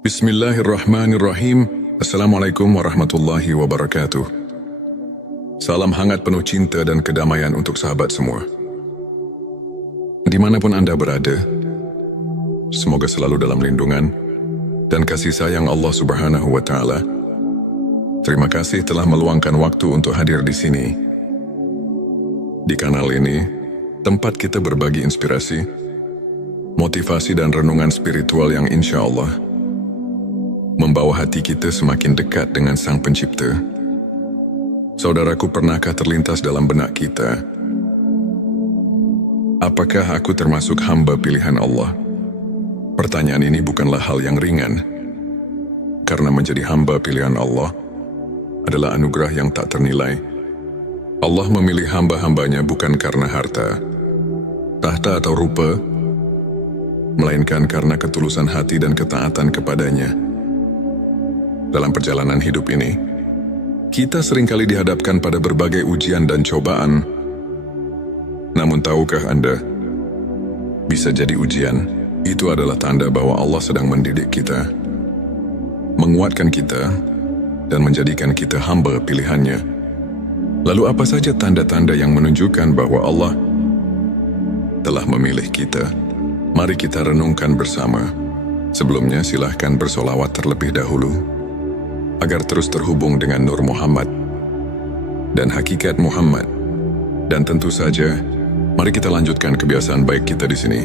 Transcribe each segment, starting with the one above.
Bismillahirrahmanirrahim. Assalamualaikum warahmatullahi wabarakatuh. Salam hangat penuh cinta dan kedamaian untuk sahabat semua. Dimanapun Anda berada, semoga selalu dalam lindungan dan kasih sayang Allah Subhanahu wa Ta'ala. Terima kasih telah meluangkan waktu untuk hadir di sini. Di kanal ini, tempat kita berbagi inspirasi, motivasi dan renungan spiritual yang insya Allah membawa hati kita semakin dekat dengan Sang Pencipta. Saudaraku, pernahkah terlintas dalam benak kita, apakah aku termasuk hamba pilihan Allah? Pertanyaan ini bukanlah hal yang ringan, karena menjadi hamba pilihan Allah adalah anugerah yang tak ternilai. Allah memilih hamba-hambanya bukan karena harta, tahta atau rupa, melainkan karena ketulusan hati dan ketaatan kepadanya. Dalam perjalanan hidup ini, kita seringkali dihadapkan pada berbagai ujian dan cobaan. Namun tahukah Anda, bisa jadi ujian itu adalah tanda bahwa Allah sedang mendidik kita, menguatkan kita, dan menjadikan kita hamba pilihannya. Lalu apa saja tanda-tanda yang menunjukkan bahwa Allah telah memilih kita? Mari kita renungkan bersama. Sebelumnya silahkan bersolawat terlebih dahulu, agar terus terhubung dengan Nur Muhammad dan hakikat Muhammad. Dan tentu saja, mari kita lanjutkan kebiasaan baik kita di sini.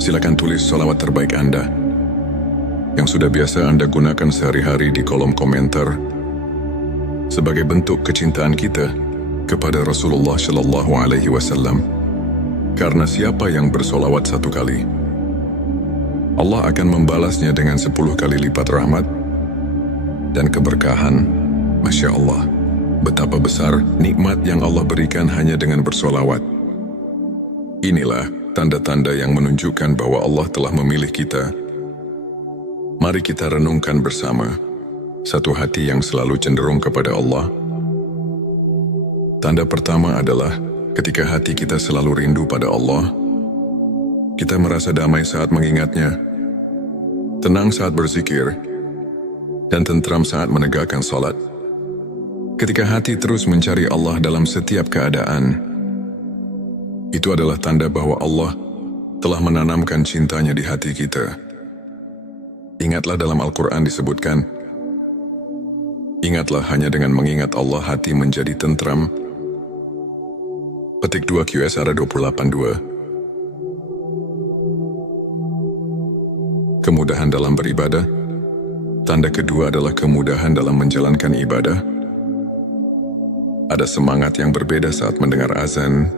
Silakan tulis sholawat terbaik Anda yang sudah biasa Anda gunakan sehari-hari di kolom komentar sebagai bentuk kecintaan kita kepada Rasulullah Shallallahu Alaihi Wasallam. Karena siapa yang bersolawat 1 kali, Allah akan membalasnya dengan 10 kali lipat rahmat dan keberkahan. Masya Allah, betapa besar nikmat yang Allah berikan hanya dengan bersolawat. Inilah tanda-tanda yang menunjukkan bahwa Allah telah memilih kita. Mari kita renungkan bersama. Satu hati yang selalu cenderung kepada Allah. Tanda pertama adalah ketika hati kita selalu rindu pada Allah. Kita merasa damai saat mengingatnya, tenang saat berzikir, dan tentram saat menegakkan salat. Ketika hati terus mencari Allah dalam setiap keadaan, itu adalah tanda bahwa Allah telah menanamkan cintanya di hati kita. Ingatlah dalam Al-Quran disebutkan, ingatlah hanya dengan mengingat Allah hati menjadi tentram. Petik 2 QSR 28.2. Kemudahan dalam beribadah. Tanda kedua adalah kemudahan dalam menjalankan ibadah. Ada semangat yang berbeda saat mendengar azan.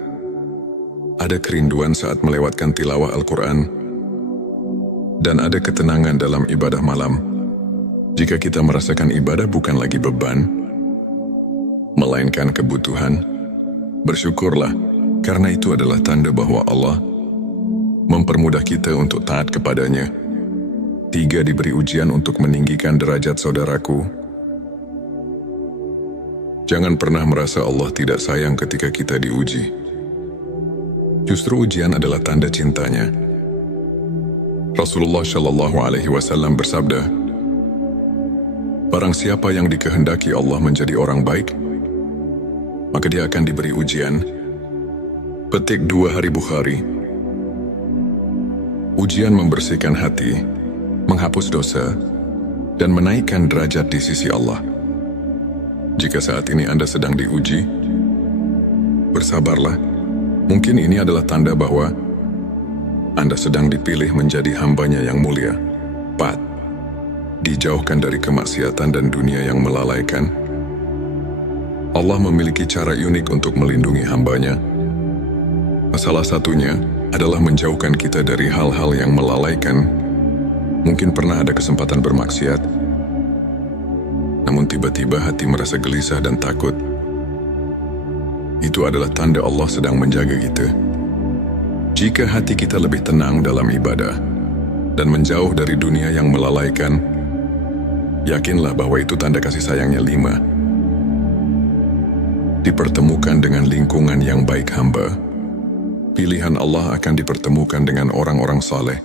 Ada kerinduan saat melewatkan tilawah Al-Quran. Dan ada ketenangan dalam ibadah malam. Jika kita merasakan ibadah bukan lagi beban, melainkan kebutuhan, bersyukurlah, karena itu adalah tanda bahwa Allah mempermudah kita untuk taat kepadanya. 3. Diberi ujian untuk meninggikan derajat saudaraku. Jangan pernah merasa Allah tidak sayang ketika kita diuji. Justru ujian adalah tanda cintanya. Rasulullah Shallallahu Alaihi Wasallam bersabda, barang siapa yang dikehendaki Allah menjadi orang baik, maka dia akan diberi ujian. Petik 2 Hari Bukhari. Ujian membersihkan hati, menghapus dosa, dan menaikkan derajat di sisi Allah. Jika saat ini Anda sedang diuji, bersabarlah. Mungkin ini adalah tanda bahwa Anda sedang dipilih menjadi hambanya yang mulia. 4. Dijauhkan dari kemaksiatan dan dunia yang melalaikan. Allah memiliki cara unik untuk melindungi hambanya. Salah satunya adalah menjauhkan kita dari hal-hal yang melalaikan. Mungkin pernah ada kesempatan bermaksiat, namun tiba-tiba hati merasa gelisah dan takut. Itu adalah tanda Allah sedang menjaga kita. Jika hati kita lebih tenang dalam ibadah dan menjauh dari dunia yang melalaikan, yakinlah bahwa itu tanda kasih sayangnya. 5. Dipertemukan dengan lingkungan yang baik hamba. Pilihan Allah akan dipertemukan dengan orang-orang saleh.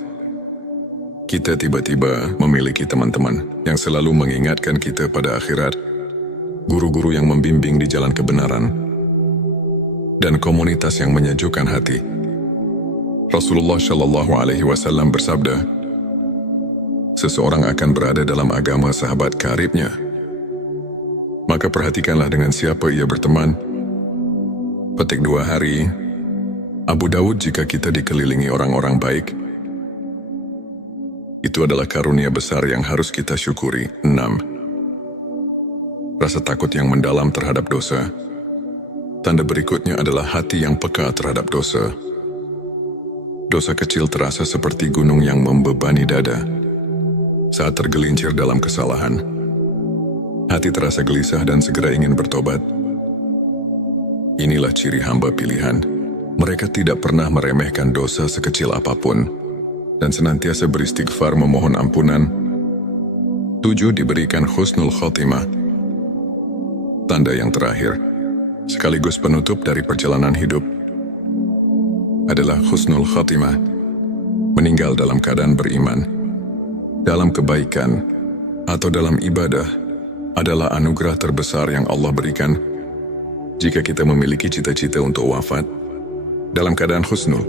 Kita tiba-tiba memiliki teman-teman yang selalu mengingatkan kita pada akhirat, guru-guru yang membimbing di jalan kebenaran, dan komunitas yang menyejukkan hati. Rasulullah Shallallahu Alaihi Wasallam bersabda, seseorang akan berada dalam agama sahabat karibnya. Maka perhatikanlah dengan siapa ia berteman. Petik 2 hari, Abu Dawud, jika kita dikelilingi orang-orang baik, itu adalah karunia besar yang harus kita syukuri. 6. Rasa takut yang mendalam terhadap dosa. Tanda berikutnya adalah hati yang peka terhadap dosa. Dosa kecil terasa seperti gunung yang membebani dada. Saat tergelincir dalam kesalahan, hati terasa gelisah dan segera ingin bertobat. Inilah ciri hamba pilihan. Mereka tidak pernah meremehkan dosa sekecil apapun dan senantiasa beristighfar memohon ampunan. 7. Diberikan husnul khotimah. Tanda yang terakhir, sekaligus penutup dari perjalanan hidup, adalah husnul khotimah. Meninggal dalam keadaan beriman, dalam kebaikan, atau dalam ibadah adalah anugerah terbesar yang Allah berikan. Jika kita memiliki cita-cita untuk wafat dalam keadaan husnul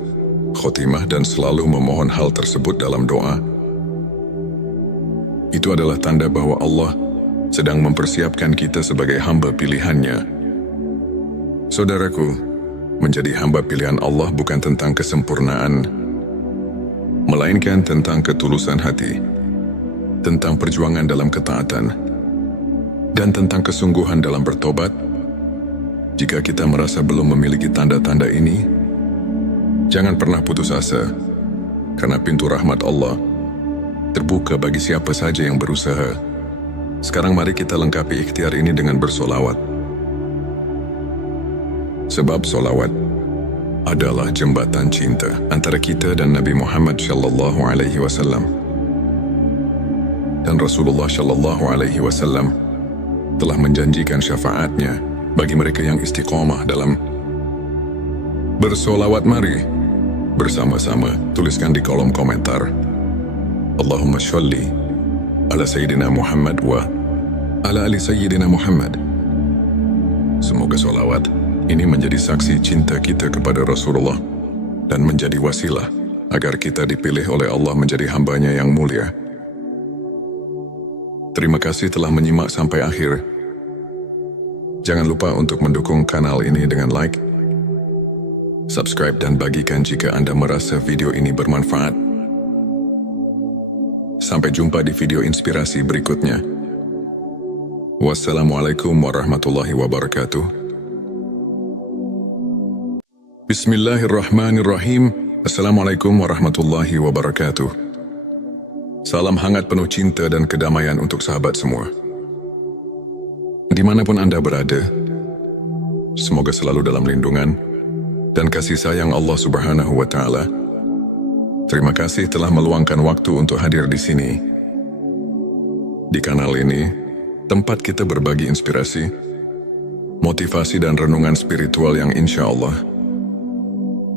khotimah dan selalu memohon hal tersebut dalam doa, itu adalah tanda bahwa Allah sedang mempersiapkan kita sebagai hamba pilihannya. Saudaraku, menjadi hamba pilihan Allah bukan tentang kesempurnaan, melainkan tentang ketulusan hati, tentang perjuangan dalam ketaatan, dan tentang kesungguhan dalam bertobat. Jika kita merasa belum memiliki tanda-tanda ini, jangan pernah putus asa, karena pintu rahmat Allah terbuka bagi siapa saja yang berusaha. Sekarang mari kita lengkapi ikhtiar ini dengan bersolawat. Sebab solawat adalah jembatan cinta antara kita dan Nabi Muhammad Shallallahu Alaihi Wasallam. Dan Rasulullah Shallallahu Alaihi Wasallam telah menjanjikan syafaatnya bagi mereka yang istiqomah dalam bersolawat. Mari bersama-sama tuliskan di kolom komentar, Allahumma sholli ala Sayyidina Muhammad wa ala ali Sayyidina Muhammad. Semoga solawat ini menjadi saksi cinta kita kepada Rasulullah dan menjadi wasilah agar kita dipilih oleh Allah menjadi hambanya yang mulia. Terima kasih telah menyimak sampai akhir. Jangan lupa untuk mendukung kanal ini dengan like, subscribe, dan bagikan jika Anda merasa video ini bermanfaat. Sampai jumpa di video inspirasi berikutnya. Wassalamualaikum warahmatullahi wabarakatuh. Bismillahirrahmanirrahim. Assalamualaikum warahmatullahi wabarakatuh. Salam hangat penuh cinta dan kedamaian untuk sahabat semua. Dimanapun Anda berada, semoga selalu dalam lindungan dan kasih sayang Allah Subhanahu wa Ta'ala. Terima kasih telah meluangkan waktu untuk hadir di sini. Di kanal ini, tempat kita berbagi inspirasi, motivasi, dan renungan spiritual yang insya Allah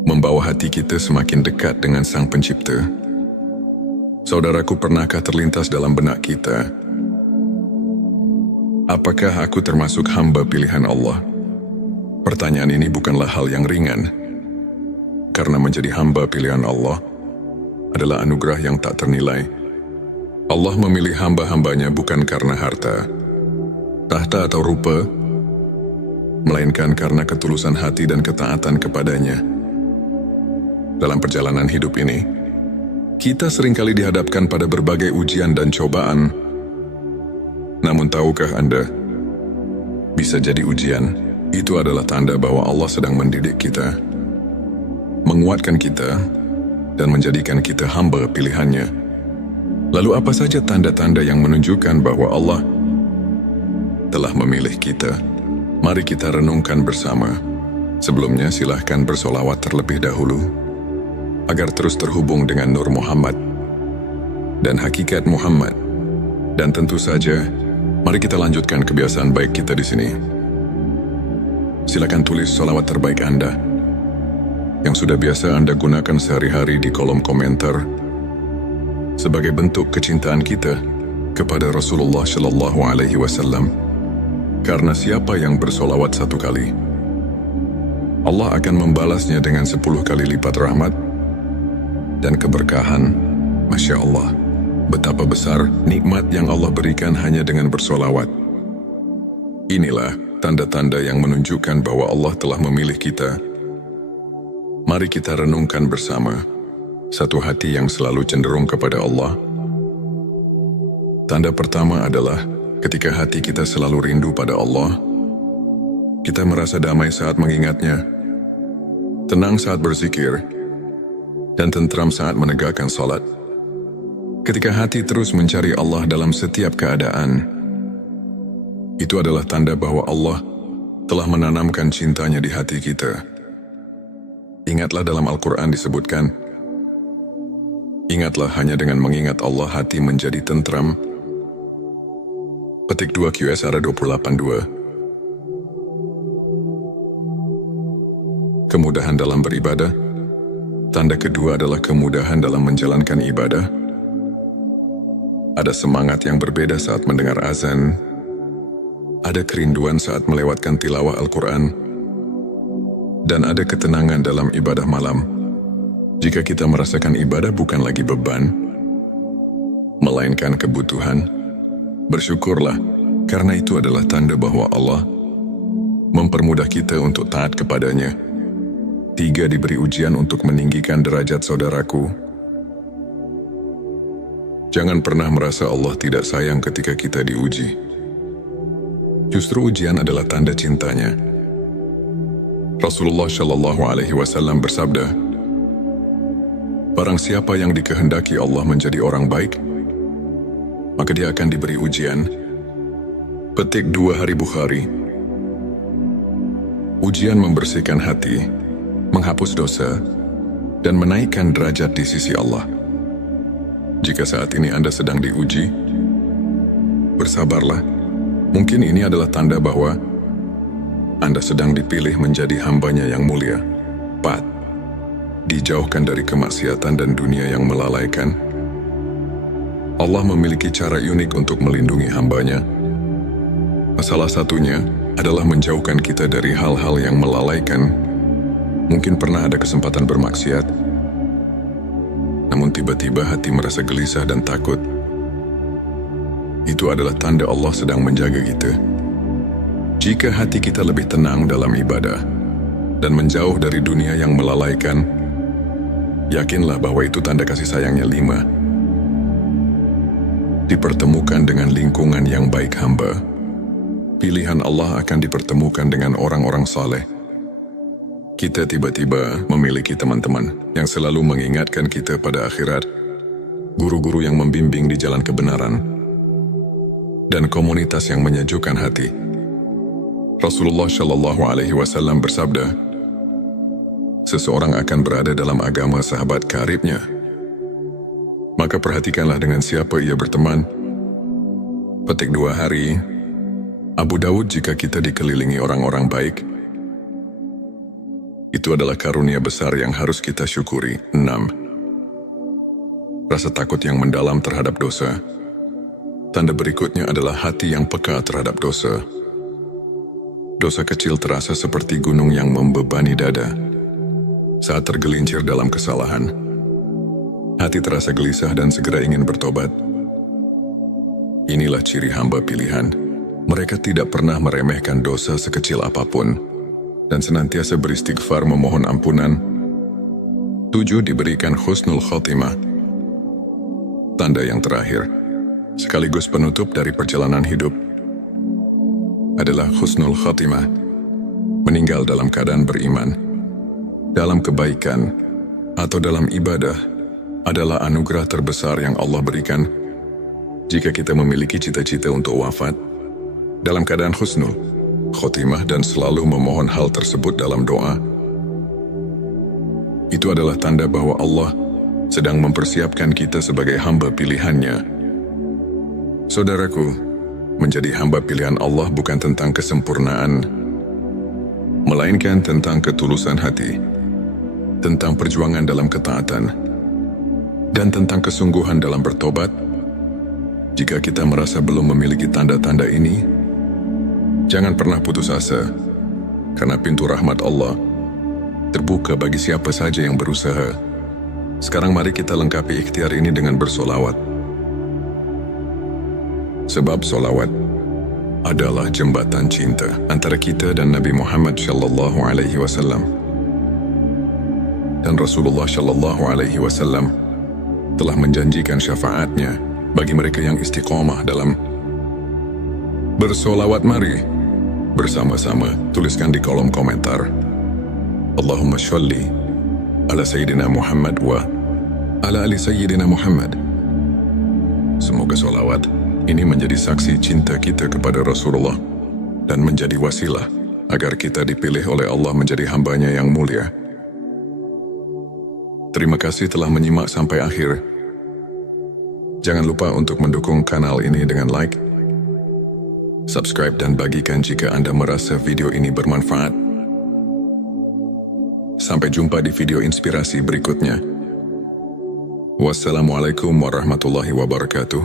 membawa hati kita semakin dekat dengan Sang Pencipta. Saudaraku, pernahkah terlintas dalam benak kita, apakah aku termasuk hamba pilihan Allah? Pertanyaan ini bukanlah hal yang ringan, karena menjadi hamba pilihan Allah adalah anugerah yang tak ternilai. Allah memilih hamba-hambanya bukan karena harta, tahta, atau rupa, melainkan karena ketulusan hati dan ketaatan kepadanya. Dalam perjalanan hidup ini, kita seringkali dihadapkan pada berbagai ujian dan cobaan. Namun tahukah Anda, bisa jadi ujian itu adalah tanda bahwa Allah sedang mendidik kita, menguatkan kita, dan menjadikan kita hamba pilihannya. Lalu apa saja tanda-tanda yang menunjukkan bahwa Allah telah memilih kita? Mari kita renungkan bersama. Sebelumnya silahkan bersolawat terlebih dahulu, agar terus terhubung dengan Nur Muhammad dan hakikat Muhammad. Dan tentu saja, mari kita lanjutkan kebiasaan baik kita di sini. Silakan tulis solawat terbaik Anda yang sudah biasa Anda gunakan sehari-hari di kolom komentar. sebagai bentuk kecintaan kita kepada Rasulullah Shallallahu Alaihi Wasallam. Karena siapa yang bersolawat 1 kali, Allah akan membalasnya dengan 10 kali lipat rahmat dan keberkahan. Masya Allah, betapa besar nikmat yang Allah berikan hanya dengan bersolawat. Inilah tanda-tanda yang menunjukkan bahwa Allah telah memilih kita. Mari kita renungkan bersama satu hati yang selalu cenderung kepada Allah. Tanda pertama adalah ketika hati kita selalu rindu pada Allah. Kita merasa damai saat mengingatnya, tenang saat berzikir, dan tentram saat menegakkan salat. Ketika hati terus mencari Allah dalam setiap keadaan, itu adalah tanda bahwa Allah telah menanamkan cintanya di hati kita. Ingatlah dalam Al-Quran disebutkan, ingatlah hanya dengan mengingat Allah hati menjadi tentram. Petik 2 QSR 28.2. Kemudahan dalam beribadah. Tanda kedua adalah kemudahan dalam menjalankan ibadah. Ada semangat yang berbeda saat mendengar azan. Ada kerinduan saat melewatkan tilawah Al-Quran. Dan ada ketenangan dalam ibadah malam. Jika kita merasakan ibadah bukan lagi beban, melainkan kebutuhan, bersyukurlah, karena itu adalah tanda bahwa Allah mempermudah kita untuk taat kepadanya. 3. Diberi ujian untuk meninggikan derajat saudaraku. Jangan pernah merasa Allah tidak sayang ketika kita diuji. Justru ujian adalah tanda cintanya. Rasulullah Shallallahu Alaihi Wasallam bersabda, barang siapa yang dikehendaki Allah menjadi orang baik, maka dia akan diberi ujian. Petik 2 Hari Bukhari. Ujian membersihkan hati, menghapus dosa, dan menaikkan derajat di sisi Allah. Jika saat ini Anda sedang diuji, bersabarlah. Mungkin ini adalah tanda bahwa Anda sedang dipilih menjadi hambanya yang mulia. 4. Dijauhkan dari kemaksiatan dan dunia yang melalaikan. Allah memiliki cara unik untuk melindungi hambanya. Salah satunya adalah menjauhkan kita dari hal-hal yang melalaikan. Mungkin pernah ada kesempatan bermaksiat, namun tiba-tiba hati merasa gelisah dan takut. Itu adalah tanda Allah sedang menjaga kita. Jika hati kita lebih tenang dalam ibadah dan menjauh dari dunia yang melalaikan, yakinlah bahwa itu tanda kasih sayangnya. 5. Dipertemukan dengan lingkungan yang baik hamba. Pilihan Allah akan dipertemukan dengan orang-orang saleh. Kita tiba-tiba memiliki teman-teman yang selalu mengingatkan kita pada akhirat, guru-guru yang membimbing di jalan kebenaran, dan komunitas yang menyejukkan hati. Rasulullah Shallallahu Alaihi Wasallam bersabda, seseorang akan berada dalam agama sahabat karibnya. Maka perhatikanlah dengan siapa ia berteman. Petik 2 Hari. Abu Dawud. Jika kita dikelilingi orang-orang baik, itu adalah karunia besar yang harus kita syukuri. 6. Rasa takut yang mendalam terhadap dosa. Tanda berikutnya adalah hati yang peka terhadap dosa. Dosa kecil terasa seperti gunung yang membebani dada. Saat tergelincir dalam kesalahan, hati terasa gelisah dan segera ingin bertobat. Inilah ciri hamba pilihan. Mereka tidak pernah meremehkan dosa sekecil apapun dan senantiasa beristighfar memohon ampunan. 7. Diberikan husnul khotimah. Tanda yang terakhir, sekaligus penutup dari perjalanan hidup, adalah husnul khotimah. Meninggal dalam keadaan beriman, dalam kebaikan, atau dalam ibadah adalah anugerah terbesar yang Allah berikan. Jika kita memiliki cita-cita untuk wafat dalam keadaan husnul khotimah dan selalu memohon hal tersebut dalam doa, itu adalah tanda bahwa Allah sedang mempersiapkan kita sebagai hamba pilihannya. Saudaraku, menjadi hamba pilihan Allah bukan tentang kesempurnaan, melainkan tentang ketulusan hati, tentang perjuangan dalam ketaatan, dan tentang kesungguhan dalam bertobat. Jika kita merasa belum memiliki tanda-tanda ini, jangan pernah putus asa, karena pintu rahmat Allah terbuka bagi siapa saja yang berusaha. Sekarang mari kita lengkapi ikhtiar ini dengan bersolawat. Sebab solawat adalah jembatan cinta antara kita dan Nabi Muhammad SAW. Dan Rasulullah SAW telah menjanjikan syafaatnya bagi mereka yang istiqomah dalam bersolawat. Mari bersama-sama tuliskan di kolom komentar, Allahumma sholli ala Sayyidina Muhammad wa ala ali Sayyidina Muhammad. Semoga solawat ini menjadi saksi cinta kita kepada Rasulullah dan menjadi wasilah agar kita dipilih oleh Allah menjadi hambanya yang mulia. Terima kasih telah menyimak sampai akhir. Jangan lupa untuk mendukung kanal ini dengan like, subscribe dan bagikan jika Anda merasa video ini bermanfaat. Sampai jumpa di video inspirasi berikutnya. Wassalamualaikum warahmatullahi wabarakatuh.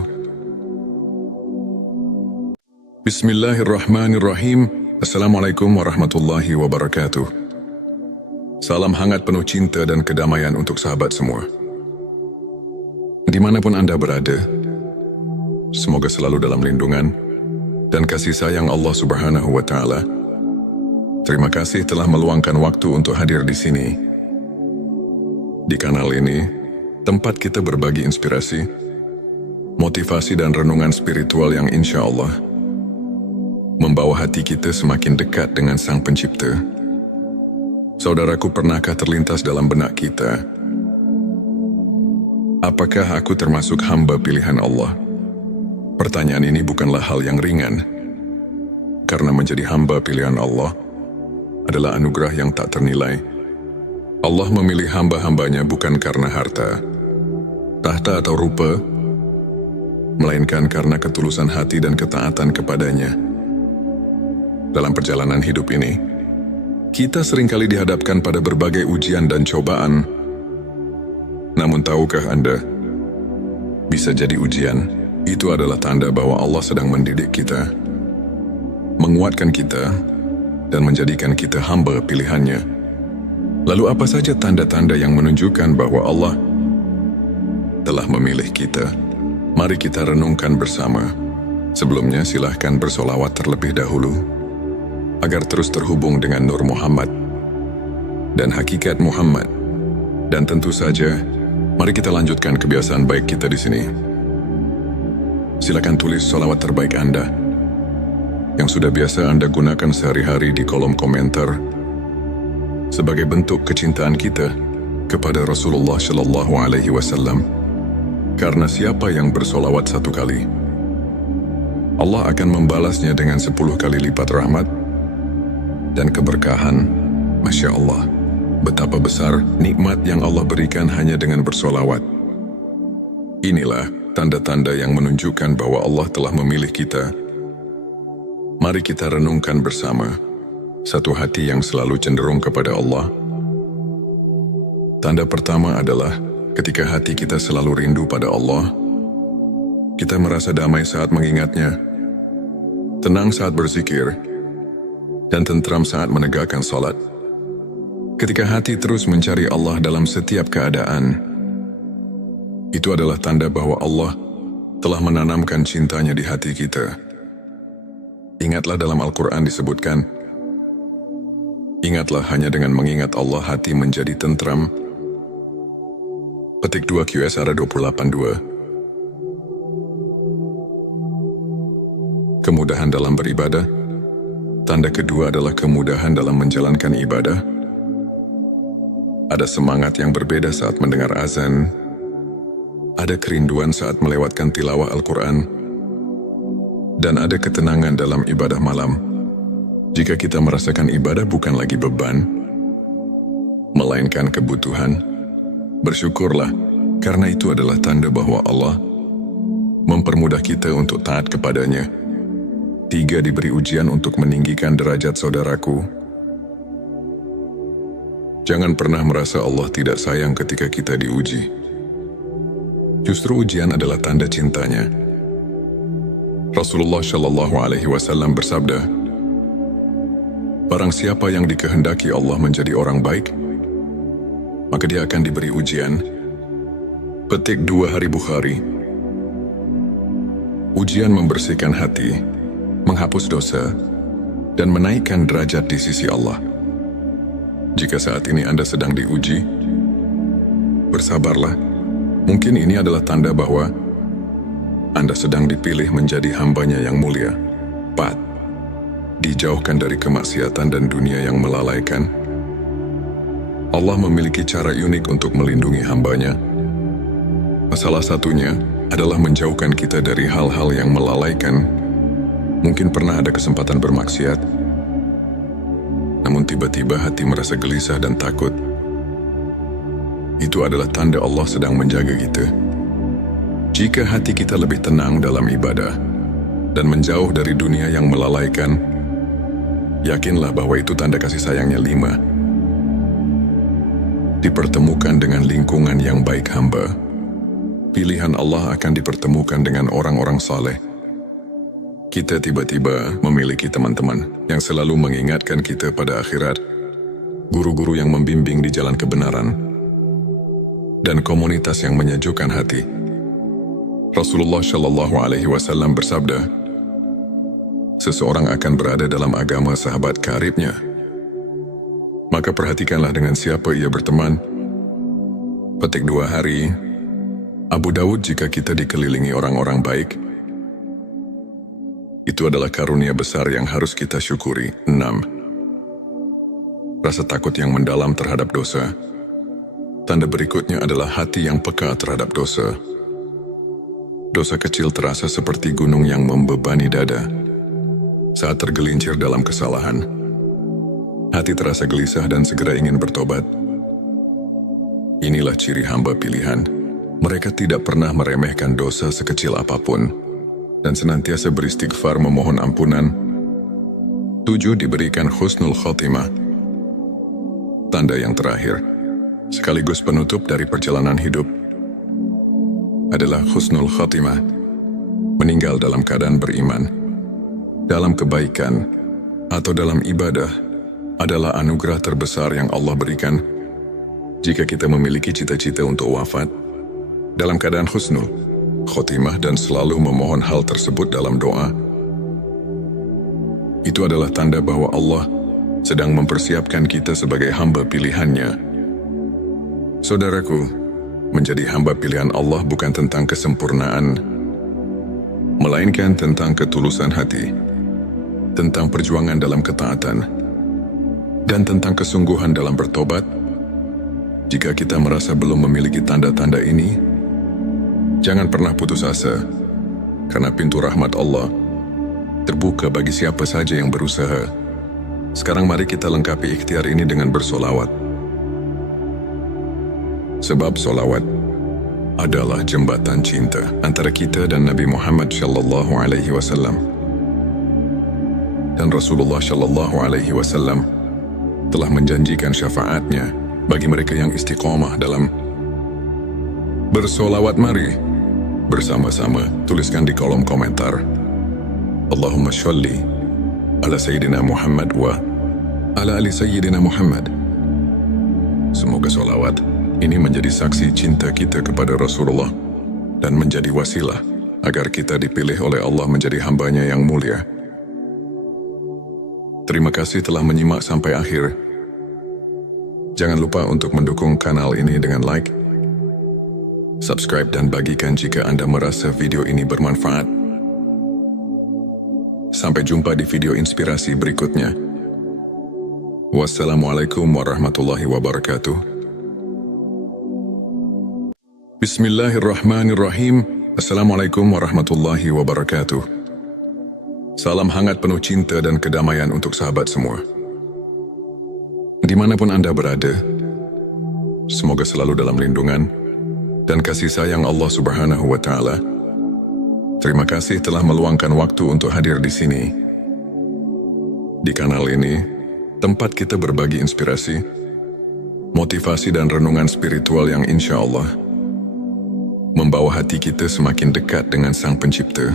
Bismillahirrahmanirrahim. Assalamualaikum warahmatullahi wabarakatuh. Salam hangat penuh cinta dan kedamaian untuk sahabat semua. Dimanapun Anda berada, semoga selalu dalam lindungan dan kasih sayang Allah Subhanahu wa Ta'ala. Terima kasih telah meluangkan waktu untuk hadir di sini. Di kanal ini, tempat kita berbagi inspirasi, motivasi dan renungan spiritual yang insya Allah membawa hati kita semakin dekat dengan Sang Pencipta. Saudaraku, pernahkah terlintas dalam benak kita, apakah aku termasuk hamba pilihan Allah? Pertanyaan ini bukanlah hal yang ringan, karena menjadi hamba pilihan Allah adalah anugerah yang tak ternilai. Allah memilih hamba-hambanya bukan karena harta, tahta atau rupa, melainkan karena ketulusan hati dan ketaatan kepadanya. Dalam perjalanan hidup ini, kita seringkali dihadapkan pada berbagai ujian dan cobaan. Namun tahukah Anda, bisa jadi ujian itu adalah tanda bahwa Allah sedang mendidik kita, menguatkan kita, dan menjadikan kita hamba pilihannya. Lalu apa saja tanda-tanda yang menunjukkan bahwa Allah telah memilih kita? Mari kita renungkan bersama. Sebelumnya silahkan bersolawat terlebih dahulu, agar terus terhubung dengan Nur Muhammad dan hakikat Muhammad. Dan tentu saja, mari kita lanjutkan kebiasaan baik kita di sini. Silakan tulis solawat terbaik Anda yang sudah biasa Anda gunakan sehari-hari di kolom komentar sebagai bentuk kecintaan kita kepada Rasulullah SAW. Karena siapa yang bersolawat 1 kali, Allah akan membalasnya dengan 10 kali lipat rahmat dan keberkahan. Masya Allah, betapa besar nikmat yang Allah berikan hanya dengan bersolawat. Inilah tanda-tanda yang menunjukkan bahwa Allah telah memilih kita. Mari kita renungkan bersama. Satu hati yang selalu cenderung kepada Allah. Tanda pertama adalah ketika hati kita selalu rindu pada Allah. Kita merasa damai saat mengingatnya, tenang saat berzikir, dan tentram saat menegakkan salat. Ketika hati terus mencari Allah dalam setiap keadaan, itu adalah tanda bahwa Allah telah menanamkan cintanya di hati kita. Ingatlah dalam Al-Quran disebutkan, ingatlah hanya dengan mengingat Allah hati menjadi tentram. Petik 2 QSR 28:2. Kemudahan dalam beribadah. Tanda kedua adalah kemudahan dalam menjalankan ibadah. Ada semangat yang berbeda saat mendengar azan. Ada kerinduan saat melewatkan tilawah Al-Quran. Dan ada ketenangan dalam ibadah malam. Jika kita merasakan ibadah bukan lagi beban, melainkan kebutuhan, bersyukurlah, karena itu adalah tanda bahwa Allah mempermudah kita untuk taat kepadanya. 3. Diberi ujian untuk meninggikan derajat saudaraku. Jangan pernah merasa Allah tidak sayang ketika kita diuji. Justru ujian adalah tanda cintanya. Rasulullah Shallallahu Alaihi Wasallam bersabda, "Barang siapa yang dikehendaki Allah menjadi orang baik, maka dia akan diberi ujian." Petik 2 Hari Bukhari. Ujian membersihkan hati, menghapus dosa, dan menaikkan derajat di sisi Allah. Jika saat ini Anda sedang diuji, bersabarlah. Mungkin ini adalah tanda bahwa Anda sedang dipilih menjadi hambanya yang mulia. 4. Dijauhkan dari kemaksiatan dan dunia yang melalaikan. Allah memiliki cara unik untuk melindungi hambanya. Salah satunya adalah menjauhkan kita dari hal-hal yang melalaikan. Mungkin pernah ada kesempatan bermaksiat, namun tiba-tiba hati merasa gelisah dan takut. Itu adalah tanda Allah sedang menjaga kita. Jika hati kita lebih tenang dalam ibadah dan menjauh dari dunia yang melalaikan, yakinlah bahwa itu tanda kasih sayangnya. 5. Dipertemukan dengan lingkungan yang baik hamba. Pilihan Allah akan dipertemukan dengan orang-orang saleh. Kita tiba-tiba memiliki teman-teman yang selalu mengingatkan kita pada akhirat, guru-guru yang membimbing di jalan kebenaran, dan komunitas yang menyejukkan hati. Rasulullah Shallallahu Alaihi Wasallam bersabda, seseorang akan berada dalam agama sahabat karibnya. Maka perhatikanlah dengan siapa ia berteman. Petik 2 Hari. Abu Dawud, jika kita dikelilingi orang-orang baik, itu adalah karunia besar yang harus kita syukuri. 6. Rasa takut yang mendalam terhadap dosa. Tanda berikutnya adalah hati yang peka terhadap dosa. Dosa kecil terasa seperti gunung yang membebani dada. Saat tergelincir dalam kesalahan, hati terasa gelisah dan segera ingin bertobat. Inilah ciri hamba pilihan. Mereka tidak pernah meremehkan dosa sekecil apapun dan senantiasa beristighfar memohon ampunan. 7. Diberikan husnul khotimah. Tanda yang terakhir, sekaligus penutup dari perjalanan hidup, adalah husnul khotimah. Meninggal dalam keadaan beriman, dalam kebaikan, atau dalam ibadah adalah anugerah terbesar yang Allah berikan. Jika kita memiliki cita-cita untuk wafat dalam keadaan husnul khotimah dan selalu memohon hal tersebut dalam doa, itu adalah tanda bahwa Allah sedang mempersiapkan kita sebagai hamba pilihannya. Saudaraku, menjadi hamba pilihan Allah bukan tentang kesempurnaan, melainkan tentang ketulusan hati, tentang perjuangan dalam ketaatan, dan tentang kesungguhan dalam bertobat. Jika kita merasa belum memiliki tanda-tanda ini, jangan pernah putus asa, karena pintu rahmat Allah terbuka bagi siapa saja yang berusaha. Sekarang mari kita lengkapi ikhtiar ini dengan bersolawat. Sebab solawat adalah jembatan cinta antara kita dan Nabi Muhammad Shallallahu Alaihi Wasallam. Dan Rasulullah Shallallahu Alaihi Wasallam telah menjanjikan syafaatnya bagi mereka yang istiqomah dalam bersolawat. Mari bersama-sama tuliskan di kolom komentar, Allahumma sholli ala Sayyidina Muhammad wa ala ali Sayyidina Muhammad. Semoga solawat ini menjadi saksi cinta kita kepada Rasulullah dan menjadi wasilah agar kita dipilih oleh Allah menjadi hambanya yang mulia. Terima kasih telah menyimak sampai akhir. Jangan lupa untuk mendukung kanal ini dengan like, subscribe, dan bagikan jika Anda merasa video ini bermanfaat. Sampai jumpa di video inspirasi berikutnya. Wassalamualaikum warahmatullahi wabarakatuh. Bismillahirrahmanirrahim. Assalamualaikum warahmatullahi wabarakatuh. Salam hangat penuh cinta dan kedamaian untuk sahabat semua. Dimanapun Anda berada, semoga selalu dalam lindungan dan kasih sayang Allah Subhanahu wa Ta'ala. Terima kasih telah meluangkan waktu untuk hadir di sini. Di kanal ini, tempat kita berbagi inspirasi, motivasi, dan renungan spiritual yang insya Allah membawa hati kita semakin dekat dengan Sang Pencipta.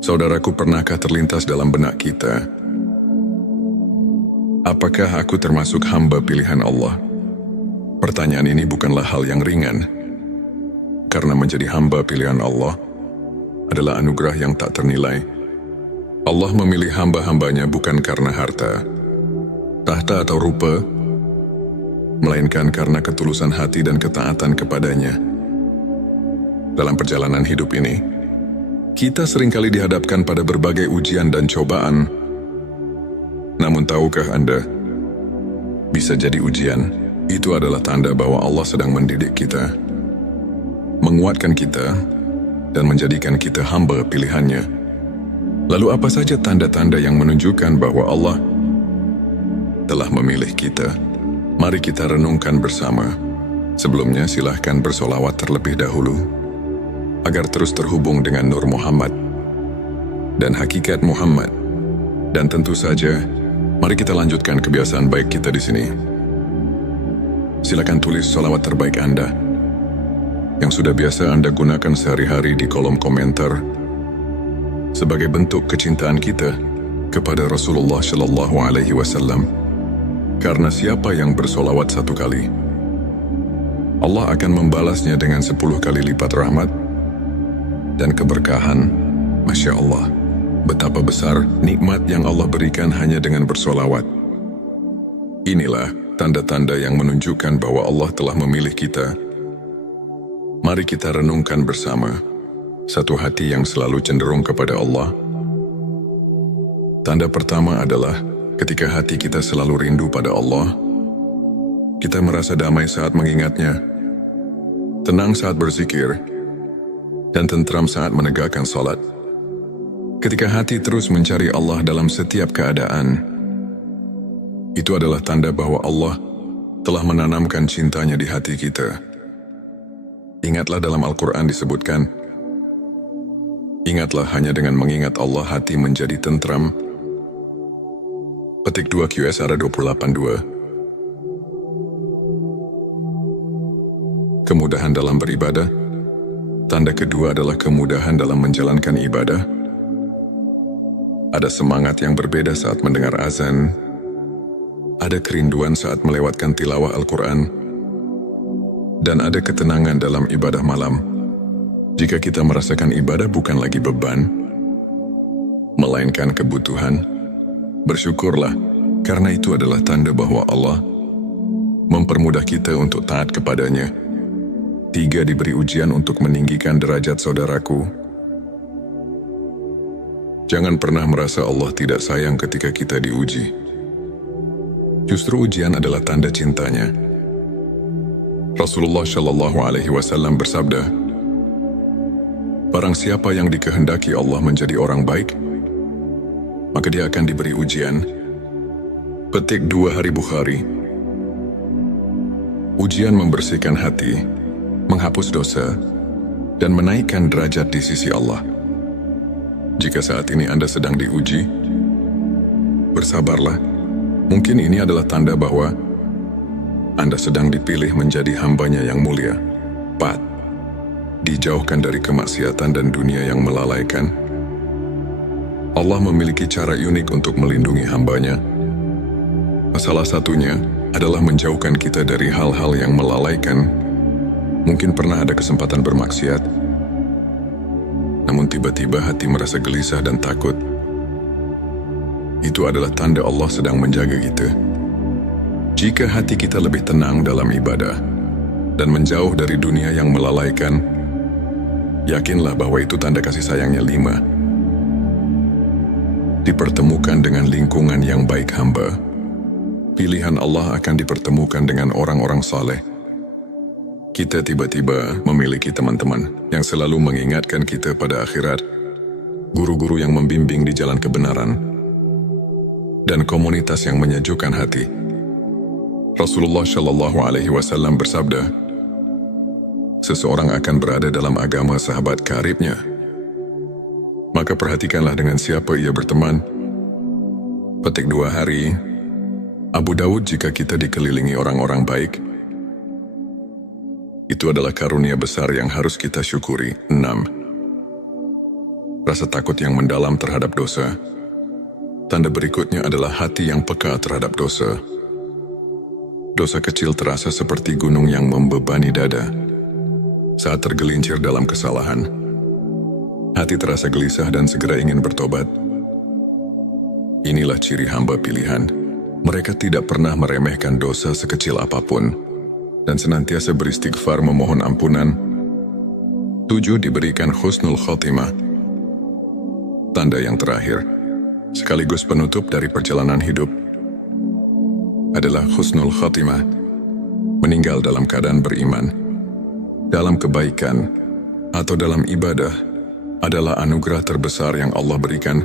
Saudaraku, pernahkah terlintas dalam benak kita, apakah aku termasuk hamba pilihan Allah? Pertanyaan ini bukanlah hal yang ringan, karena menjadi hamba pilihan Allah adalah anugerah yang tak ternilai. Allah memilih hamba-hambanya bukan karena harta, tahta atau rupa, melainkan karena ketulusan hati dan ketaatan kepadanya. Dalam perjalanan hidup ini, kita seringkali dihadapkan pada berbagai ujian dan cobaan. Namun tahukah Anda, bisa jadi ujian itu adalah tanda bahwa Allah sedang mendidik kita, menguatkan kita, dan menjadikan kita hamba pilihannya. Lalu apa saja tanda-tanda yang menunjukkan bahwa Allah telah memilih kita? Mari kita renungkan bersama. Sebelumnya silahkan bersolawat terlebih dahulu, agar terus terhubung dengan Nur Muhammad dan hakikat Muhammad. Dan tentu saja, mari kita lanjutkan kebiasaan baik kita di sini. Silakan tulis solawat terbaik Anda yang sudah biasa Anda gunakan sehari-hari di kolom komentar sebagai bentuk kecintaan kita kepada Rasulullah Shallallahu Alaihi Wasallam. Karena siapa yang bersolawat 1 kali, Allah akan membalasnya dengan 10 kali lipat rahmat dan keberkahan. Masya Allah, betapa besar nikmat yang Allah berikan hanya dengan bersolawat. Inilah tanda-tanda yang menunjukkan bahwa Allah telah memilih kita. Mari kita renungkan bersama. Satu hati yang selalu cenderung kepada Allah. Tanda pertama adalah ketika hati kita selalu rindu pada Allah. Kita merasa damai saat mengingatnya, tenang saat berzikir, dan tentram saat menegakkan salat. Ketika hati terus mencari Allah dalam setiap keadaan, itu adalah tanda bahwa Allah telah menanamkan cintanya di hati kita. Ingatlah dalam Al-Quran disebutkan, ingatlah hanya dengan mengingat Allah hati menjadi tentram. Petik 2 QSR 28:2. Kemudahan dalam beribadah. Tanda kedua adalah kemudahan dalam menjalankan ibadah. Ada semangat yang berbeda saat mendengar azan. Ada kerinduan saat melewatkan tilawah Al-Quran. Dan ada ketenangan dalam ibadah malam. Jika kita merasakan ibadah bukan lagi beban, melainkan kebutuhan, bersyukurlah, karena itu adalah tanda bahwa Allah mempermudah kita untuk taat kepadanya. 3. Diberi ujian untuk meninggikan derajat saudaraku. Jangan pernah merasa Allah tidak sayang ketika kita diuji. Justru ujian adalah tanda cintanya. Rasulullah Shallallahu Alaihi Wasallam bersabda, barang siapa yang dikehendaki Allah menjadi orang baik, maka dia akan diberi ujian. Petik 2 Hari Bukhari. Ujian membersihkan hati, menghapus dosa, dan menaikkan derajat di sisi Allah. Jika saat ini Anda sedang diuji, bersabarlah. Mungkin ini adalah tanda bahwa Anda sedang dipilih menjadi hambanya yang mulia. 4. Dijauhkan dari kemaksiatan dan dunia yang melalaikan. Allah memiliki cara unik untuk melindungi hambanya. Salah satunya adalah menjauhkan kita dari hal-hal yang melalaikan. Mungkin pernah ada kesempatan bermaksiat, namun tiba-tiba hati merasa gelisah dan takut. Itu adalah tanda Allah sedang menjaga kita. Jika hati kita lebih tenang dalam ibadah dan menjauh dari dunia yang melalaikan, yakinlah bahwa itu tanda kasih sayangnya. 5. Dipertemukan dengan lingkungan yang baik hamba. Pilihan Allah akan dipertemukan dengan orang-orang saleh. Kita tiba-tiba memiliki teman-teman yang selalu mengingatkan kita pada akhirat, guru-guru yang membimbing di jalan kebenaran, dan komunitas yang menyejukkan hati. Rasulullah Shallallahu Alaihi Wasallam bersabda, seseorang akan berada dalam agama sahabat karibnya. Maka perhatikanlah dengan siapa ia berteman. Petik 2 Hari Abu Dawud. Jika kita dikelilingi orang-orang baik, Itu adalah karunia besar yang harus kita syukuri. 6. Rasa takut yang mendalam terhadap dosa. Tanda berikutnya adalah hati yang peka terhadap dosa. Dosa kecil terasa seperti gunung yang membebani dada. Saat tergelincir dalam kesalahan, hati terasa gelisah dan segera ingin bertobat. Inilah ciri hamba pilihan. Mereka tidak pernah meremehkan dosa sekecil apapun dan senantiasa beristighfar memohon ampunan. 7. Diberikan husnul khotimah. Tanda yang terakhir, sekaligus penutup dari perjalanan hidup, adalah husnul khotimah, meninggal dalam keadaan beriman, dalam kebaikan, atau dalam ibadah, adalah anugerah terbesar yang Allah berikan